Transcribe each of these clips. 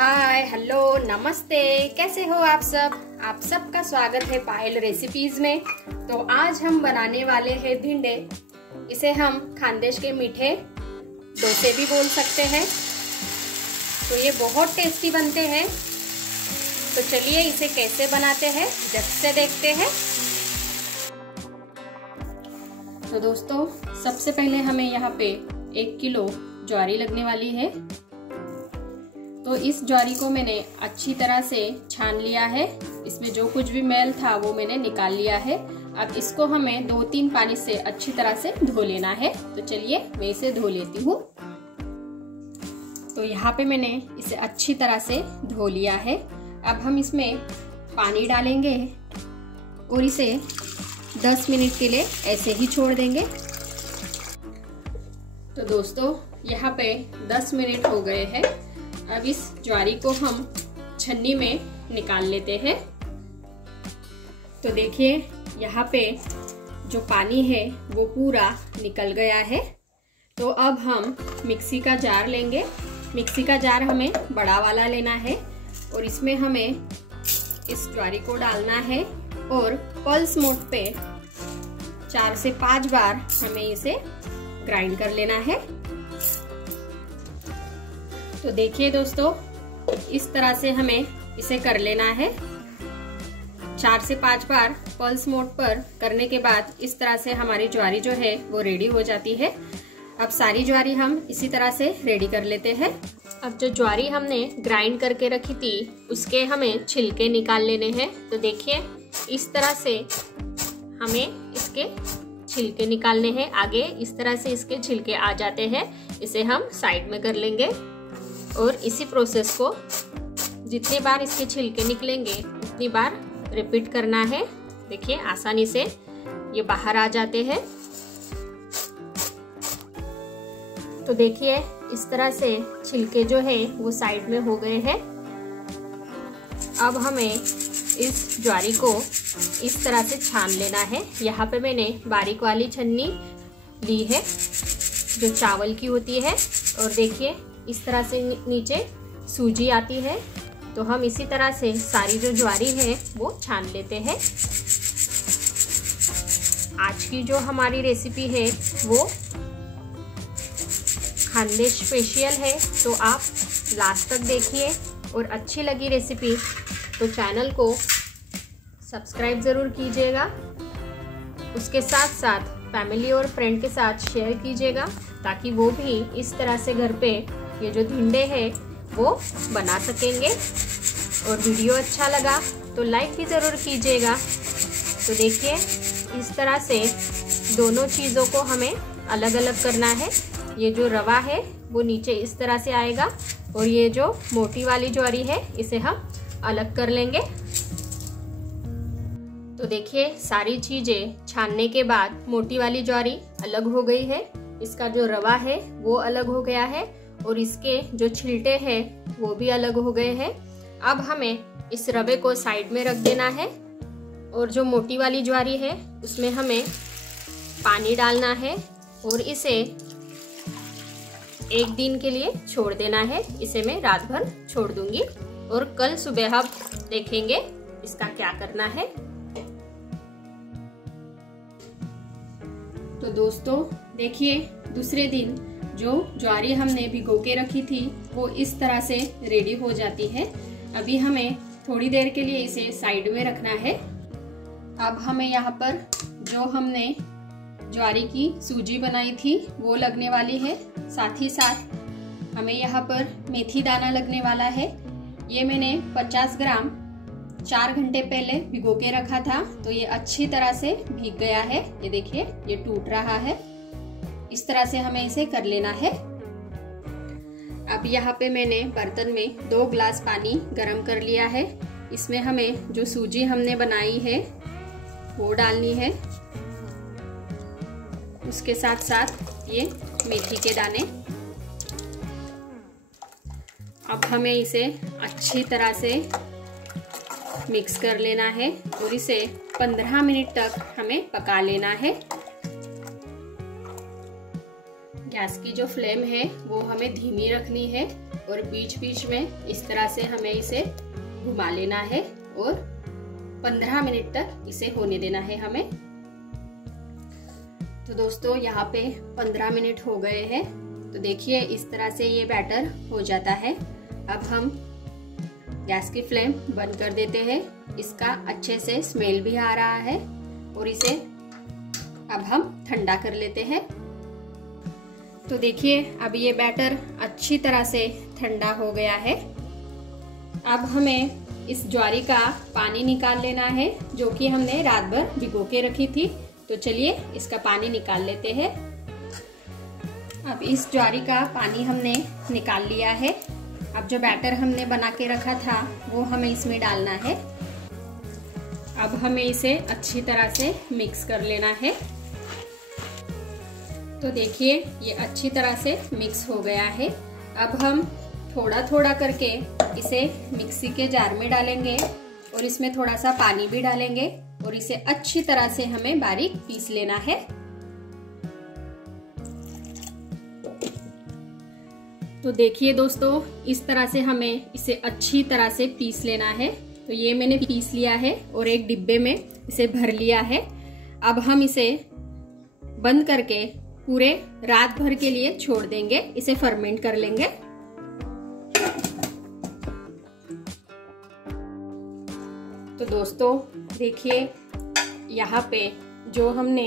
Hi hello नमस्ते, कैसे हो आप सब। आप सबका स्वागत है पायल रेसिपीज में। तो आज हम बनाने वाले हैं भिंडे। इसे हम खानदेश के मीठे डोसे भी बोल सकते हैं। तो ये बहुत टेस्टी बनते हैं। तो चलिए इसे कैसे बनाते हैं झट से देखते हैं। तो दोस्तों, सबसे पहले हमें यहाँ पे 1 किलो ज्वारी लगने वाली है। तो इस ज्वारी को मैंने अच्छी तरह से छान लिया है। इसमें जो कुछ भी मैल था वो मैंने निकाल लिया है। अब इसको हमें 2-3 पानी से अच्छी तरह से धो लेना है। तो चलिए मैं इसे धो लेती हूँ। तो यहाँ पे मैंने इसे अच्छी तरह से धो लिया है। अब हम इसमें पानी डालेंगे और इसे 10 मिनट के लिए ऐसे ही छोड़ देंगे। तो दोस्तों, यहाँ पे 10 मिनट हो गए हैं। अब इस ज्वारी को हम छन्नी में निकाल लेते हैं। तो देखिए यहाँ पे जो पानी है वो पूरा निकल गया है। तो अब हम मिक्सी का जार लेंगे। मिक्सी का जार हमें बड़ा वाला लेना है और इसमें हमें इस ज्वारी को डालना है और पल्स मोड पे 4 से 5 बार हमें इसे ग्राइंड कर लेना है। तो देखिए दोस्तों, इस तरह से हमें इसे कर लेना है। 4 से 5 बार पल्स मोड पर करने के बाद इस तरह से हमारी ज्वारी जो है वो रेडी हो जाती है। अब सारी ज्वारी हम इसी तरह से रेडी कर लेते हैं। अब जो ज्वारी हमने ग्राइंड करके रखी थी उसके हमें छिलके निकाल लेने हैं। तो देखिए इस तरह से हमें इसके छिलके निकालने हैं। आगे इस तरह से इसके छिलके आ जाते हैं। इसे हम साइड में कर लेंगे और इसी प्रोसेस को जितनी बार इसके छिलके निकलेंगे उतनी बार रिपीट करना है। देखिए आसानी से ये बाहर आ जाते हैं। तो देखिए इस तरह से छिलके जो है वो साइड में हो गए हैं। अब हमें इस ज्वारी को इस तरह से छान लेना है। यहाँ पे मैंने बारीक वाली छन्नी ली है जो चावल की होती है। और देखिए इस तरह से नीचे सूजी आती है। तो हम इसी तरह से सारी जो ज्वारी है वो छान लेते हैं। आज की जो हमारी रेसिपी है वो खानदेश स्पेशल है। तो आप लास्ट तक देखिए और अच्छी लगी रेसिपी तो चैनल को सब्सक्राइब ज़रूर कीजिएगा। उसके साथ साथ फैमिली और फ्रेंड के साथ शेयर कीजिएगा ताकि वो भी इस तरह से घर पे ये जो भिंडे हैं वो बना सकेंगे। और वीडियो अच्छा लगा तो लाइक भी ज़रूर कीजिएगा। तो देखिए इस तरह से दोनों चीज़ों को हमें अलग अलग करना है। ये जो रवा है वो नीचे इस तरह से आएगा और ये जो मोटी वाली ज्वारी है इसे हम अलग कर लेंगे। तो देखिए सारी चीज़ें छानने के बाद मोटी वाली ज्वारी अलग हो गई है। इसका जो रवा है वो अलग हो गया है और इसके जो छिलटे हैं वो भी अलग हो गए हैं। अब हमें इस रवे को साइड में रख देना है और जो मोटी वाली ज्वारी है उसमें हमें पानी डालना है और इसे 1 दिन के लिए छोड़ देना है। इसे मैं रात भर छोड़ दूंगी और कल सुबह हम देखेंगे इसका क्या करना है। तो दोस्तों देखिए दूसरे दिन जो ज्वारी हमने भिगो के रखी थी वो इस तरह से रेडी हो जाती है। अभी हमें थोड़ी देर के लिए इसे साइड में रखना है। अब हमें यहाँ पर जो हमने ज्वारी की सूजी बनाई थी वो लगने वाली है। साथ ही साथ हमें यहाँ पर मेथी दाना लगने वाला है। ये मैंने 50 ग्राम 4 घंटे पहले भिगो के रखा था। तो ये अच्छी तरह से भीग गया है। ये देखिए ये टूट रहा है। इस तरह से हमें इसे कर लेना है। अब यहाँ पे मैंने बर्तन में 2 ग्लास पानी गरम कर लिया है। इसमें हमें जो सूजी हमने बनाई है वो डालनी है। उसके साथ साथ ये मेथी के दाने। अब हमें इसे अच्छी तरह से मिक्स कर लेना है और इसे 15 मिनट तक हमें पका लेना है। गैस की जो फ्लेम है वो हमें धीमी रखनी है और बीच बीच में इस तरह से हमें इसे घुमा लेना है और 15 मिनट तक इसे होने देना है हमें। तो दोस्तों यहाँ पे 15 मिनट हो गए हैं। तो देखिए इस तरह से ये बैटर हो जाता है। अब हम गैस की फ्लेम बंद कर देते हैं। इसका अच्छे से स्मेल भी आ रहा है और इसे अब हम ठंडा कर लेते हैं। तो देखिए अब ये बैटर अच्छी तरह से ठंडा हो गया है। अब हमें इस ज्वारी का पानी निकाल लेना है जो कि हमने रात भर भिगो के रखी थी। तो चलिए इसका पानी निकाल लेते हैं। अब इस ज्वारी का पानी हमने निकाल लिया है। अब जो बैटर हमने बना के रखा था वो हमें इसमें डालना है। अब हमें इसे अच्छी तरह से मिक्स कर लेना है। तो देखिए ये अच्छी तरह से मिक्स हो गया है। अब हम थोड़ा थोड़ा करके इसे मिक्सी के जार में डालेंगे और इसमें थोड़ा सा पानी भी डालेंगे और इसे अच्छी तरह से हमें बारीक पीस लेना है। तो देखिए दोस्तों इस तरह से हमें इसे अच्छी तरह से पीस लेना है। तो ये मैंने पीस लिया है और एक डिब्बे में इसे भर लिया है। अब हम इसे बंद करके पूरे रात भर के लिए छोड़ देंगे, इसे फर्मेंट कर लेंगे। तो दोस्तों देखिए यहाँ पे जो हमने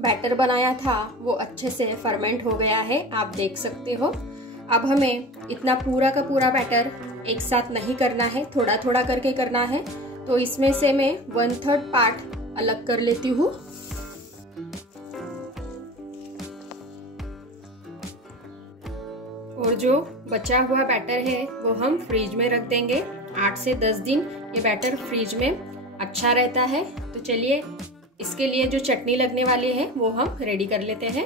बैटर बनाया था वो अच्छे से फर्मेंट हो गया है, आप देख सकते हो। अब हमें इतना पूरा का पूरा बैटर एक साथ नहीं करना है, थोड़ा थोड़ा करके करना है। तो इसमें से मैं 1/3 पार्ट अलग कर लेती हूँ। और जो बचा हुआ बैटर है वो हम फ्रिज में रख देंगे। 8 से 10 दिन ये बैटर फ्रिज में अच्छा रहता है। तो चलिए इसके लिए जो चटनी लगने वाली है वो हम रेडी कर लेते हैं।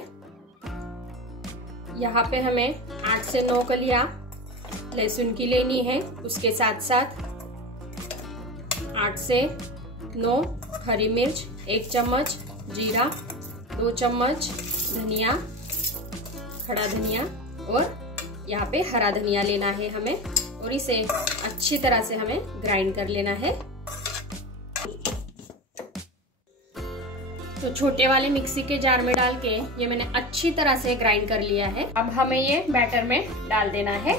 यहाँ पे हमें 8 से 9 कलियां लहसुन की लेनी है। उसके साथ साथ 8 से 9 हरी मिर्च, 1 चम्मच जीरा, 2 चम्मच धनिया, खड़ा धनिया और यहाँ पे हरा धनिया लेना है हमें और इसे अच्छी तरह से हमें ग्राइंड कर लेना है। तो छोटे वाले मिक्सी के जार में डाल के ये मैंने अच्छी तरह से ग्राइंड कर लिया है। अब हमें ये बैटर में डाल देना है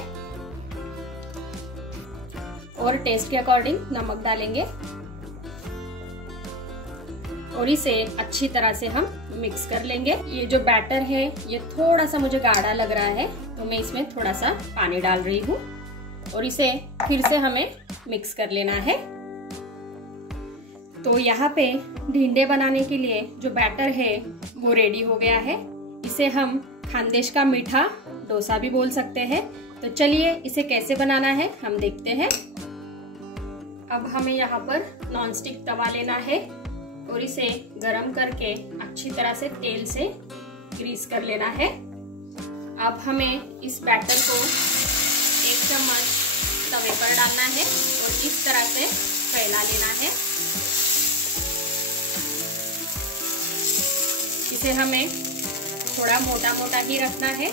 और टेस्ट के अकॉर्डिंग नमक डालेंगे और इसे अच्छी तरह से हम मिक्स कर लेंगे। ये जो बैटर है ये थोड़ा सा मुझे गाढ़ा लग रहा है तो मैं इसमें थोड़ा सा पानी डाल रही हूँ और इसे फिर से हमें मिक्स कर लेना है। तो यहाँ पे ढींडे बनाने के लिए जो बैटर है वो रेडी हो गया है। इसे हम खानदेश का मीठा डोसा भी बोल सकते हैं। तो चलिए इसे कैसे बनाना है हम देखते हैं। अब हमें यहाँ पर नॉनस्टिक तवा लेना है और इसे गरम करके अच्छी तरह से तेल से ग्रीस कर लेना है। अब हमें इस बैटर को 1 चम्मच तवे पर डालना है और इस तरह से फैला लेना है। इसे हमें थोड़ा मोटा मोटा ही रखना है।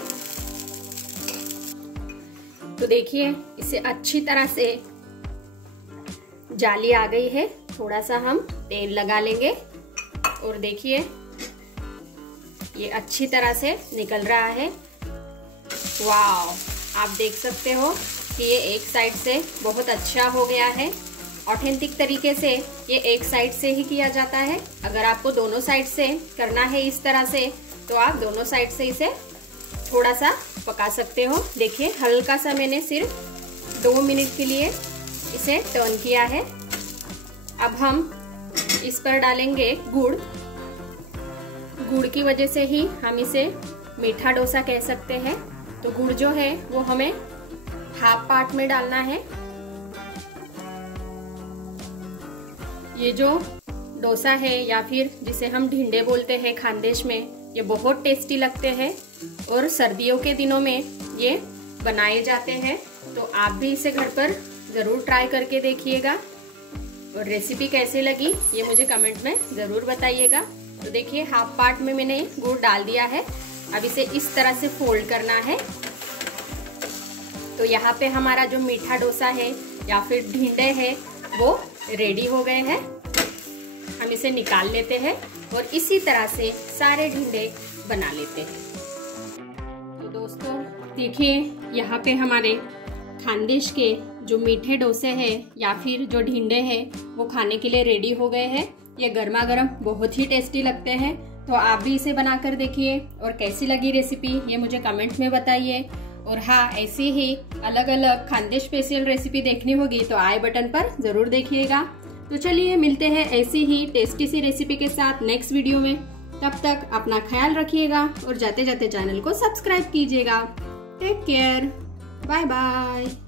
तो देखिए इसे अच्छी तरह से जाली आ गई है। थोड़ा सा हम तेल लगा लेंगे और देखिए ये अच्छी तरह से निकल रहा है। वाव, आप देख सकते हो कि ये एक साइड से बहुत अच्छा हो गया है। ऑथेंटिक तरीके से ये एक साइड से ही किया जाता है। अगर आपको दोनों साइड से करना है इस तरह से तो आप दोनों साइड से इसे थोड़ा सा पका सकते हो। देखिए हल्का सा मैंने सिर्फ 2 मिनट के लिए इसे टर्न किया है। अब हम इस पर डालेंगे गुड़। गुड़ की वजह से ही हम इसे मीठा डोसा कह सकते हैं। तो गुड़ जो है वो हमें हाफ पार्ट में डालना है। ये जो डोसा है या फिर जिसे हम ढींडे बोलते हैं खानदेश में, ये बहुत टेस्टी लगते हैं और सर्दियों के दिनों में ये बनाए जाते हैं। तो आप भी इसे घर पर जरूर ट्राई करके देखिएगा और रेसिपी कैसे लगी ये मुझे कमेंट में जरूर बताइएगा। तो देखिए हाफ पार्ट में मैंने गुड़ डाल दिया है। अब इसे इस तरह से फोल्ड करना है तो यहाँ पे हमारा जो मीठा डोसा है या फिर ढींडे है वो रेडी हो गए हैं। हम इसे निकाल लेते हैं और इसी तरह से सारे ढींडे बना लेते हैं। तो दोस्तों देखिए, यहाँ पे हमारे खानदेश के जो मीठे डोसे हैं या फिर जो ढींडे हैं वो खाने के लिए रेडी हो गए हैं। ये गर्मा गर्म बहुत ही टेस्टी लगते हैं। तो आप भी इसे बनाकर देखिए और कैसी लगी रेसिपी ये मुझे कमेंट में बताइए। और हाँ, ऐसी ही अलग अलग खानदेश स्पेशल रेसिपी देखनी होगी तो आई बटन पर जरूर देखिएगा। तो चलिए मिलते हैं ऐसी ही टेस्टी सी रेसिपी के साथ नेक्स्ट वीडियो में। तब तक अपना ख्याल रखिएगा और जाते जाते चैनल को सब्सक्राइब कीजिएगा। Take care, bye bye.